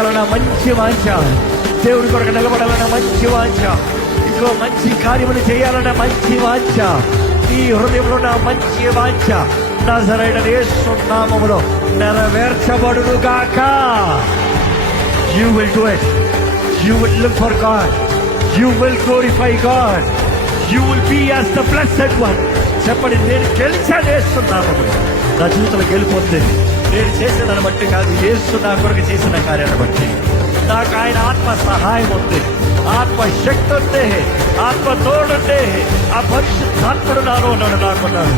బ్రతకాలన్న మంచి వాంఛ, దేవుడి కొరకు నిలబడాలన్న మంచి వాంఛ, ఇంకో మంచి కార్యములు చేయాలన్న మంచి వాంఛ, ఈ హృదయంలో నా మంచి వాంఛ నజరేయుడైన యేసు నామములో నెరవేర్చబడును గాక. You will do it. You will live for God. You will glorify God. You will be as the blessed one. చెప్పండి, నేను గెలిచాను యేసు నామములో. నా జీవితంలో గెలిపోతే నేను చేసేదాన్ని బట్టి కాదు, యేసు నా కొరకు చేసిన కార్యాన్ని బట్టి. నాకు ఆయన ఆత్మ సహాయం ఉంది, ఆత్మ శక్తి ఉంది, ఆత్మ తోడుంది, ఆ పరిశుద్ధాత్ముడు నాలో ఉన్నాడు, నాకున్నాడు.